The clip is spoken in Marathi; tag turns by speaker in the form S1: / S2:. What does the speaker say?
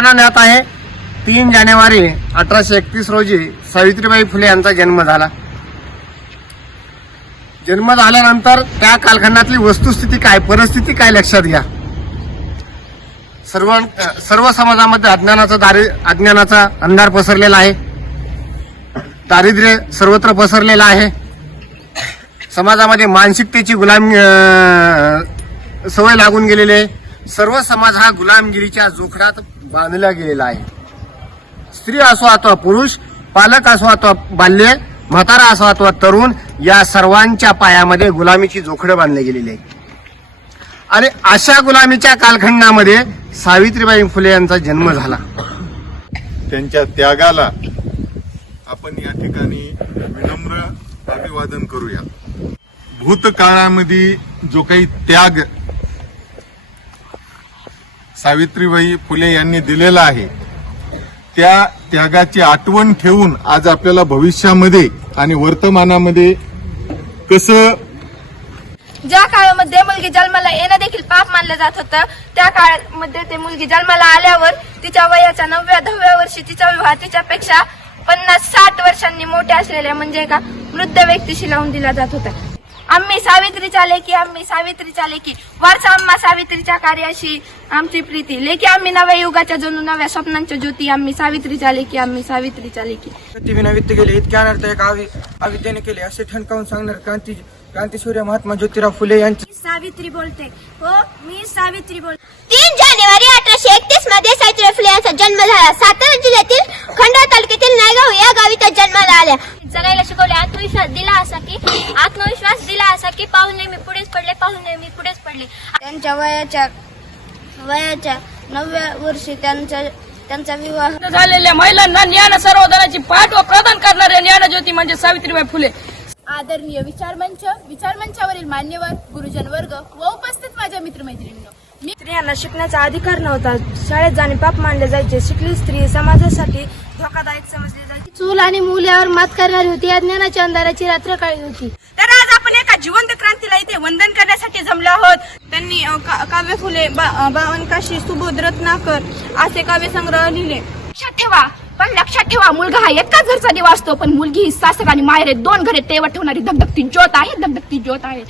S1: ज्ञात आहे. तीन जानेवारी अठराशे एकतीस रोजी सावित्रीबाई फुले यांचा जन्म झाला. जन्म झाल्यानंतर त्या कालखंडातली वस्तुस्थिती काय परिस्थिती काय लक्षात घ्या. सर्व सर्व समाजामध्ये अज्ञानाचा दारि अज्ञानाचा अंधार पसरलेला आहे. दारिद्र्य सर्वत्र पसरलेलं आहे. समाजामध्ये मानसिकतेची गुलाम सवय लागून गेलेली आहे. सर्व समाज हा गुलामगिरीच्या जोखडात बांधला गेलेला आहे. स्त्री असो अथवा पुरुष पालक असो अथवा बाल्य म्हातारा असो अथवा तरुण या सर्वांच्या पायामध्ये गुलामीची जोखडं बांधली गेलेली आहे आणि अशा गुलामीच्या कालखंडामध्ये सावित्रीबाई फुले यांचा जन्म झाला.
S2: त्यांच्या त्यागाला आपण या ठिकाणी विनम्र अभिवादन करूया. भूतकाळामध्ये जो काही त्याग सावित्रीबाई फुले यांनी दिलेला आहे. त्या त्यागाची आठवण ठेवून आज आपल्याला भविष्यामध्ये आणि वर्तमानामध्ये कसं
S3: ज्या काळामध्ये मुलगी जन्माला येणं देखील पाप मानलं जात होतं त्या काळामध्ये ते मुलगी जन्माला आल्यावर तिच्या वयाच्या नवव्या दहाव्या वर्षी तिचा विवाह तिच्यापेक्षा पन्नास साठ वर्षांनी मोठ्या असलेल्या म्हणजे एका वृद्ध व्यक्तीशी लावून दिला जात होता. आम्ही सावित्रीच्या लेखी आम्ही सावित्रीच्या लेखी वारसा आम्हा सावित्रीच्या कार्याशी आमची प्रीती. लेखी आम्ही नव्या युगाच्या जणू नव्या स्वप्नांच्या ज्योती. आम्ही सावित्रीच्या लेखी आम्ही सावित्रीच्या लेखी
S4: प्रतिविनावित्त गेले इतके अनर्थ एक आवी आविद्याने केले असे ठणकावून सांगणार क्रांती क्रांतीसूर्य महात्मा ज्योतिराव फुले यांची
S3: सावित्री बोलते. हो मी सावित्री बोलते.
S5: तीन जानेवारी अठराशे एकतीसमध्ये सावित्रीबाई फुले यांचा जन्म झाला. सातारा जिल्ह्यातील खंडाळा तालुक्यातील नायगाव या गावी त्या जन्माला आल्या
S6: जगायला शिकवले. आत्मविश्वास दिला असा की आत्मविश्वास दिला असा की पाहुणे मी पुढेच पडले पाहुणे मी पुढेच पडले.
S3: त्यांच्या वयाच्या वयाच्या नवव्या वर्षी त्यांचा त्यांचा विवाह
S7: झालेल्या महिलांना ज्ञान सर्वोधनाची पाठवा प्रदान करणाऱ्या ज्ञानज्योती म्हणजे सावित्रीबाई फुले.
S8: आदरणीय विचारमंच विचारमंचावरील मान्यवर गुरुजन वर्ग व उपस्थित माझ्या मित्रमैत्रिणींनो. मी
S3: स्त्रियांना शिकण्याचा अधिकार नव्हता. शाळेत जाणे पाप मानले जायचे. शिकली स्त्री समाजासाठी धोकादायक समजली जायची
S5: चूल आणि मूल यावर मात करणारी होती. या ज्ञानाच्या अंधाराची रात्र काळी होती.
S3: तर आज आपण एका जिवंत क्रांतीला इथे वंदन करण्यासाठी जमलो आहोत. त्यांनी का- काव्य फुले बावन काशी सुबोध रत्नाकर असे काव्यसंग्रह लिहिले.
S8: लक्षात ठेवा पण लक्षात ठेवा मुलगा हा एकाच घरचा दिवा असतो पण मुलगी ही सासर आणि माहेर हे दोन घरे तेवत ठेवणारी धगधगती ज्योत आहे धगधगती ज्योत आहे.